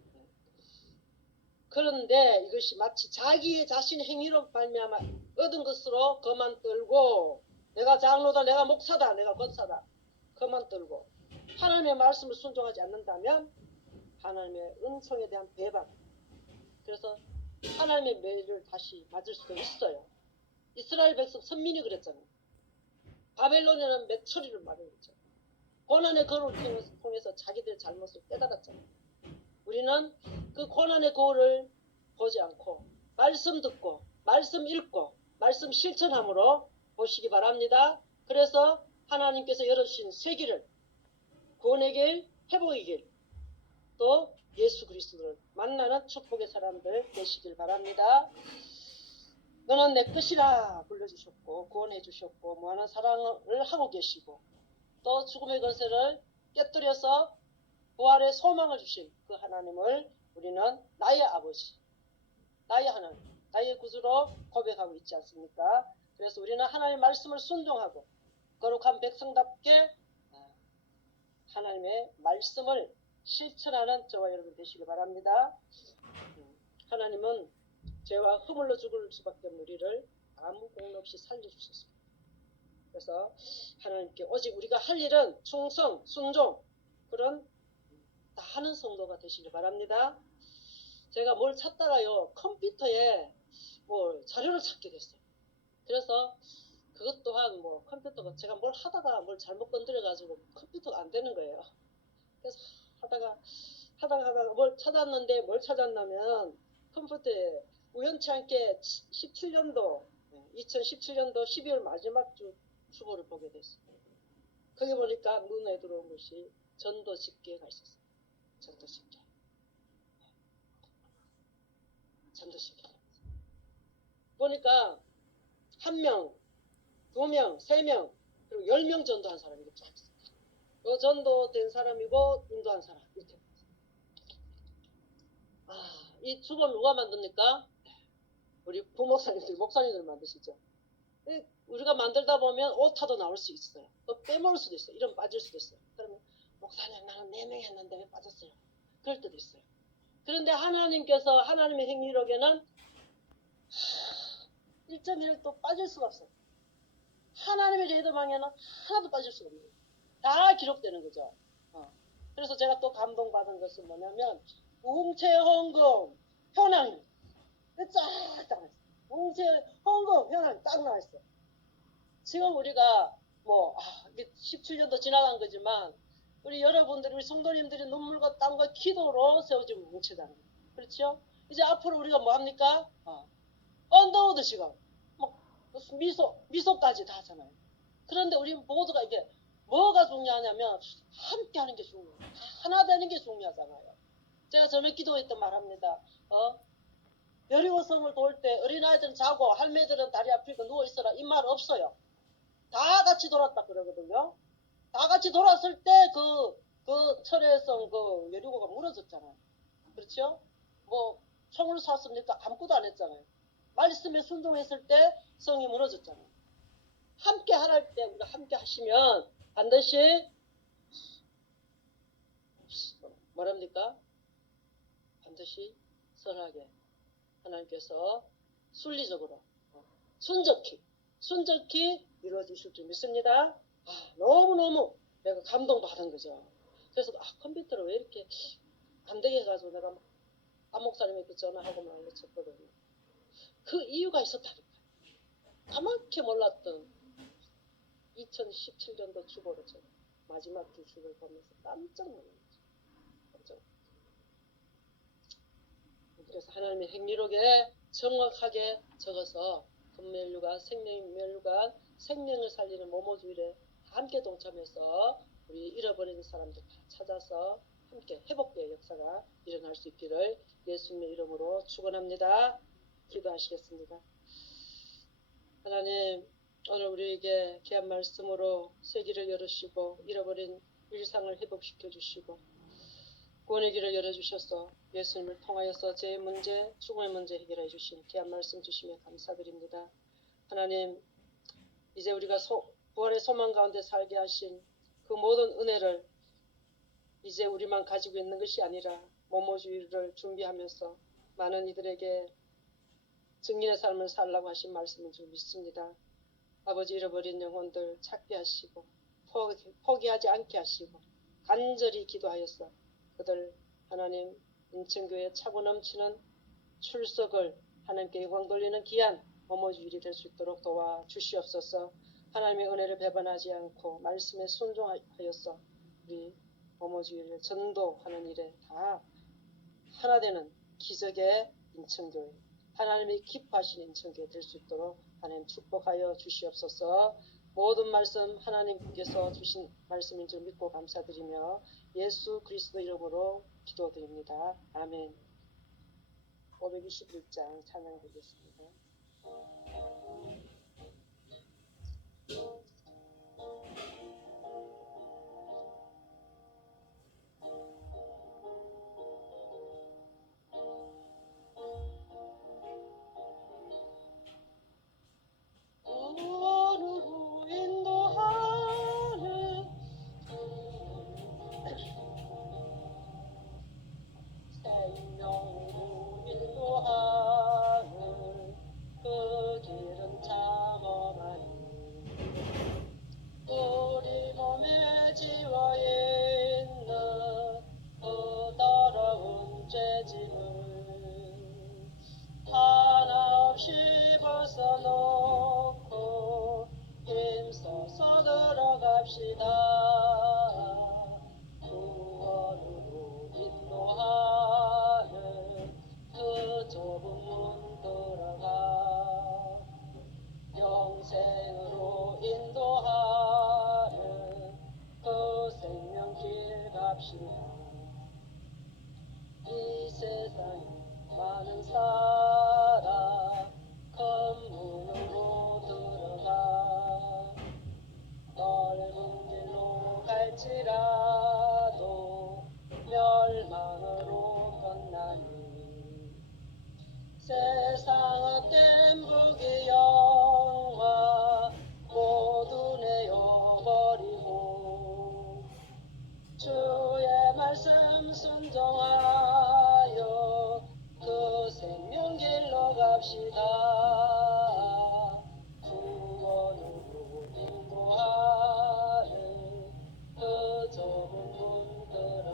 그런데 이것이 마치 자기의 자신의 행위로 말미암아 얻은 것으로 거만 떨고 내가 장로다, 내가 목사다, 내가 권사다 거만 떨고 하나님의 말씀을 순종하지 않는다면 하나님의 은총에 대한 배반, 그래서 하나님의 매를 다시 맞을 수도 있어요. 이스라엘 백성 선민이 그랬잖아요. 바벨론에는 메처리를 말했죠. 고난의 거울을 통해서 자기들 잘못을 깨달았잖아요. 우리는 그 고난의 거울을 보지 않고 말씀 듣고 말씀 읽고 말씀 실천함으로 보시기 바랍니다. 그래서 하나님께서 열어주신 새 길을, 구원의 길, 회복의 길, 또 예수 그리스도를 만나는 축복의 사람들 되시길 바랍니다. 너는 내 것이라 불러주셨고 구원해 주셨고 무한한 사랑을 하고 계시고 또 죽음의 권세를 깨뜨려서 부활의 소망을 주신 그 하나님을 우리는 나의 아버지, 나의 하나님, 나의 구주로 고백하고 있지 않습니까? 그래서 우리는 하나님의 말씀을 순종하고 거룩한 백성답게 하나님의 말씀을 실천하는 저와 여러분 되시기 바랍니다. 하나님은 죄와 허물로 죽을 수밖에 없는 우리를 아무 공로 없이 살려주셨습니다. 그래서 하나님께 오직 우리가 할 일은 충성, 순종, 그런 다 하는 성도가 되시길 바랍니다. 제가 뭘 찾다가요 컴퓨터에 뭐 자료를 찾게 됐어요. 그래서 그것 또한 뭐 컴퓨터가 제가 뭘 하다가 뭘 잘못 건드려가지고 컴퓨터가 안 되는 거예요. 그래서 하다가 뭘 찾았는데 뭘 찾았냐면 컴퓨터에 우연치 않게 2017년도 12월 마지막 주 주보를 보게 됐어요. 거기 보니까 눈에 들어온 것이 전도 집계가 있었어요. 전도 집계. 보니까 1명, 2명, 3명, 그리고 10명 전도한 사람이 이렇게 있어요. 그 전도된 사람이고 인도한 사람 이렇게. 이 주보 누가 만듭니까? 우리 부목사님들, 목사님들 만드시죠. 우리가 만들다 보면 오타도 나올 수 있어요. 또 빼먹을 수도 있어요. 이름 빠질 수도 있어요. 그러면 목사님 나는 4명 했는데 왜 빠졌어요? 그럴 때도 있어요. 그런데 하나님께서 하나님의 행위력에는 1.1도 빠질 수가 없어요. 하나님의 레이더망에는 하나도 빠질 수가 없는 거예요. 다 기록되는 거죠. 그래서 제가 또 감동받은 것은 뭐냐면 웅채헌금 현황 쫙 나와 있어. 웅채헌금 현황 딱 나와 있어. 지금 우리가 이게 17년도 지나간 거지만 우리 여러분들이 우리 성도님들이 눈물과 땀과 기도로 세워진 뭉치다는 거예요. 그렇죠? 이제 앞으로 우리가 뭐 합니까? 언더우드 지금 미소까지 다 하잖아요. 그런데 우리 모두가 이게 뭐가 중요하냐면 함께 하는 게 중요해요. 하나 되는 게 중요하잖아요. 제가 전에 기도했던 말합니다. 여리고성을 도울 때 어린아이들은 자고 할매들은 다리 아프니까 누워있어라 이 말 없어요. 다 같이 돌았다 그러거든요. 다 같이 돌았을 때 그 철회성 그 여리고가 무너졌잖아요. 그렇죠? 총을 쐈습니까? 아무것도 안 했잖아요. 말씀에 순종했을 때 성이 무너졌잖아요. 함께 하랄 때 우리가 함께 하시면 반드시 뭐랍니까? 반드시 선하게 하나님께서 순리적으로 순적히 이루어지실 줄 믿습니다. 너무너무 내가 감동받은 거죠. 그래서 컴퓨터를 왜 이렇게 안 되게 해가지고 내가 안 목사님에게 전화하고 말로 쳤거든요. 그 이유가 있었다니까요. 까맣게 몰랐던 2017년도 주보를 제가 마지막 기식을 보면서 깜짝 놀랐죠. 그래서 하나님의 행위록에 정확하게 적어서 금면류관, 생명면류관, 생명을 살리는 모모주일에 함께 동참해서 우리 잃어버린 사람들 찾아서 함께 회복의 역사가 일어날 수 있기를 예수님의 이름으로 축원합니다. 기도하시겠습니다. 하나님, 오늘 우리에게 귀한 말씀으로 세기를 열으시고 잃어버린 일상을 회복시켜 주시고 구원의 길을 열어주셔서 예수님을 통하여서 제 문제, 죽음의 문제 해결해 주신 귀한 말씀 주시며 감사드립니다. 하나님, 이제 우리가 부활의 소망 가운데 살게 하신 그 모든 은혜를 이제 우리만 가지고 있는 것이 아니라 모모주의를 준비하면서 많은 이들에게 증인의 삶을 살라고 하신 말씀인 줄 믿습니다. 아버지, 잃어버린 영혼들 찾게 하시고 포기하지 않게 하시고 간절히 기도하여서 그들 하나님 인천교회 차고 넘치는 출석을 하나님께 영광 돌리는 귀한 모모주일이 될 수 있도록 도와주시옵소서. 하나님의 은혜를 배반하지 않고 말씀에 순종하여서 우리 모모주일을 전도하는 일에 다 하나 되는 기적의 인천교회, 하나님이 기뻐하시는 인천교회 될 수 있도록 하나님 축복하여 주시옵소서. 모든 말씀 하나님께서 주신 말씀인 줄 믿고 감사드리며 예수 그리스도 이름으로 기도드립니다. 아멘. 521장 찬양 드리겠습니다. 구원으로 인도하는 생명으로 인도하는 그 길은 참험하니 우리 몸에 지워있는 그 더러운 죄짐을 하나 없이 벗어놓고 힘써서 들어갑시다. 구원으로 인도하는 그 좁은 문 들어가 영생으로 인도하는 그 생명길 갑시다. 이 세상에 많은 사람 큰 문으로 들어가 넓은 길로 갈지라도 멸망으로 건나니 세상 헛된 부귀영화 모두 내어버리고 주의 말씀 순종하여 그 생명길로 갑시다. 구원으로 인도하는 그 좁은 문 들어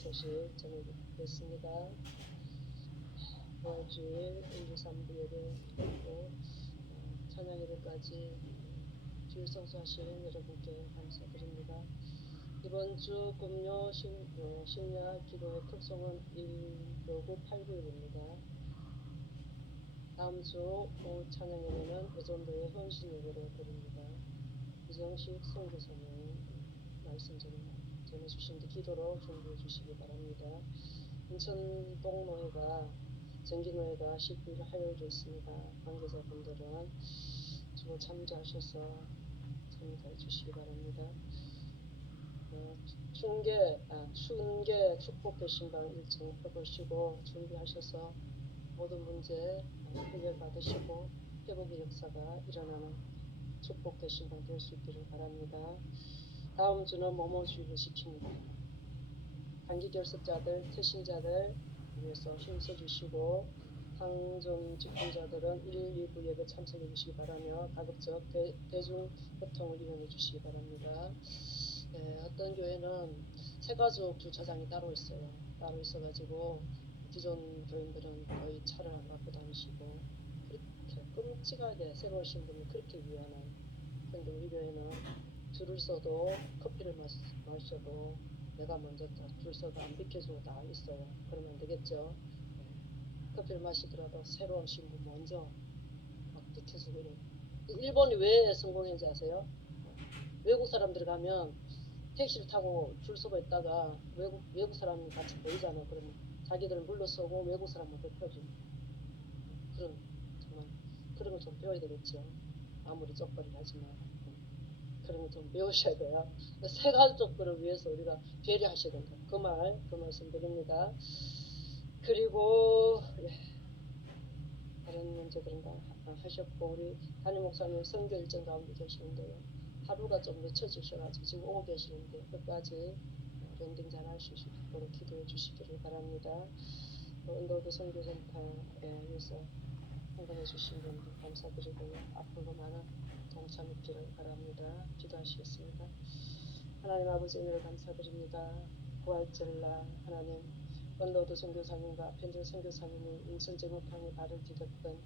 소식 전해드리겠습니다. 부활주일 1, 2, 3부 예배 드리고 찬양 예배까지 주일 성수하신 여러분께 감사드립니다. 이번 주 금요 심야 기도의 특송은 1교구 8구일입니다. 다음 주 오후 찬양 예배는 의존도의 헌신 예배로 드립니다. 이정식 선교사님 말씀 전해주시는데 기도로 준비해 주시기 바랍니다. 인천 동노회가 정기노회가 19일 화요일에 있습니다. 관계자분들은 주로 참조하셔서 참가해 주시기 바랍니다. 춘계 축복 개신방 일정 펴보시고 준비하셔서 모든 문제 해결 받으시고 회복의 역사가 일어나는 축복 개신방 될 수 있기를 바랍니다. 다음 주는 모모주의를 지킵니다. 단기 결석자들, 퇴신자들 위해서 힘써 주시고 상존 직분자들은 1, 2부 예배 참석해 주시기 바라며 가급적 대중교통을 이용해 주시기 바랍니다. 어떤 교회는 새가족 주차장이 따로 있어요. 따로 있어가지고 기존 교인들은 거의 차를 안 갖고 다니시고 그렇게 끔찍하게 새로 오신 분이 그렇게 위험해요. 그런데 우리 교회는 줄을 서도 커피를 마셔도 내가 먼저 줄 서도 안 비켜주고 다 있어요. 그러면 안 되겠죠. 커피를 마시더라도 새로 오신 분 먼저 막 비켜주고 이래요. 일본이 왜 성공했는지 아세요? 외국 사람들 가면 택시를 타고 줄 서고 있다가 외국 사람이 같이 보이잖아요. 그러면 자기들은 물러서고 외국 사람 먼저 펴주고 정말 그런 거 좀 배워야 되겠죠. 아무리 쪽발이 하지만 그런 거 좀 배우셔야 돼요. 세가족들을 위해서 우리가 배려하셔야 된다. 그 말씀 드립니다. 그리고 다른 문제들은 다 하셨고 우리 담임 목사님 선교 일정 가운데 계시는데요. 하루가 좀 늦춰지셔가지고 지금 오고 계시는데 끝까지 랜딩 잘 하실 수 있도록 기도해 주시기를 바랍니다. 언더우드 선교센터에 위해서 헌금해 주신 분들 감사드리고요. 앞으로 많은 동참했기를 바랍니다. 기도하시겠습니다. 하나님 아버지 은혜를 감사드립니다. 부활절날 하나님 언더우드 선교사님과 펜들 선교사님이 인천 제목항에 발을 디뎠던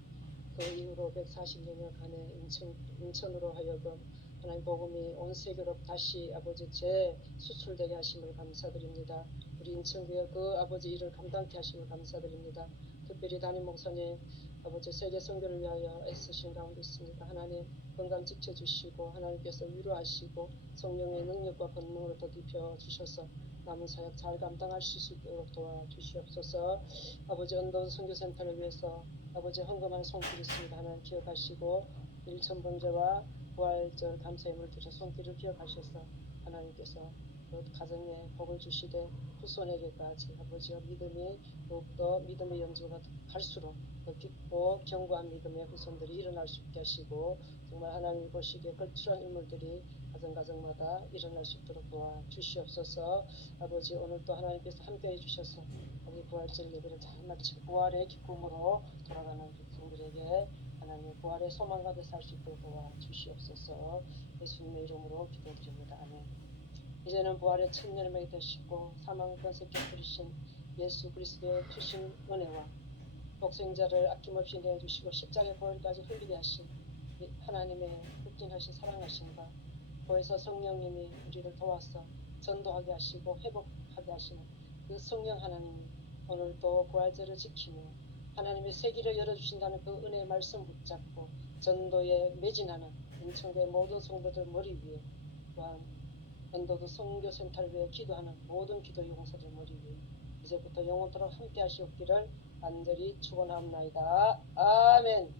그 이후로 140여년간의 인천으로 하여금 하나님 복음이 온 세계로 다시 아버지 재수출되게 하심을 감사드립니다. 우리 인천교회 그 아버지 일을 감당케 하심을 감사드립니다. 특별히 담임 목사님 아버지 세계 선교를 위하여 애쓰신 가운데 있습니다. 하나님 건강 지켜주시고 하나님께서 위로하시고 성령의 능력과 권능으로 더딥혀 주셔서 남은 사역 잘 감당할 수 있도록 도와주시옵소서. 아버지 언더우드 선교센터를 위해서 아버지 헌금한 손길 있습니다. 하나님 기억하시고 일천번제와 부활절 감사임을 드려 손길을 기억하셔서 하나님께서 그 가정에 복을 주시되 후손에게까지 아버지의 믿음이 더욱더 믿음의 연주가 갈수록 더 깊고 견고한 믿음의 후손들이 일어날 수 있게 하시고 정말 하나님이 보시기에 걸출한 인물들이 가정마다 일어날 수 있도록 도와주시옵소서. 아버지 오늘 또 하나님께서 함께해 주셔서 우리 부활절 예배를 잘 마치고 부활의 기쁨으로 돌아가는 백성들에게 하나님의 부활의 소망 가득 살 수 있도록 도와주시옵소서. 예수님의 이름으로 기도드립니다. 아멘. 이제는 부활의 첫 열매가 되시고 사망 권세 깨뜨리신 예수 그리스도의 크신 은혜와 독생자를 아낌없이 내어주시고 십자가의 보혈까지 흘리게 하신 하나님의 극진하신 사랑하심과 거기서 성령님이 우리를 도와서 전도하게 하시고 회복하게 하시는 그 성령 하나님이 오늘도 부활절을 지키며 하나님의 세기를 열어주신다는 그 은혜의 말씀 붙잡고 전도에 매진하는 인천교회 모든 성도들 머리 위에 또한 언더우드 선교센터를 위해 기도하는 모든 기도 용사들 머리 위에 이제부터 영원토록 함께 하시옵기를 간절히 축원합니다. 아멘.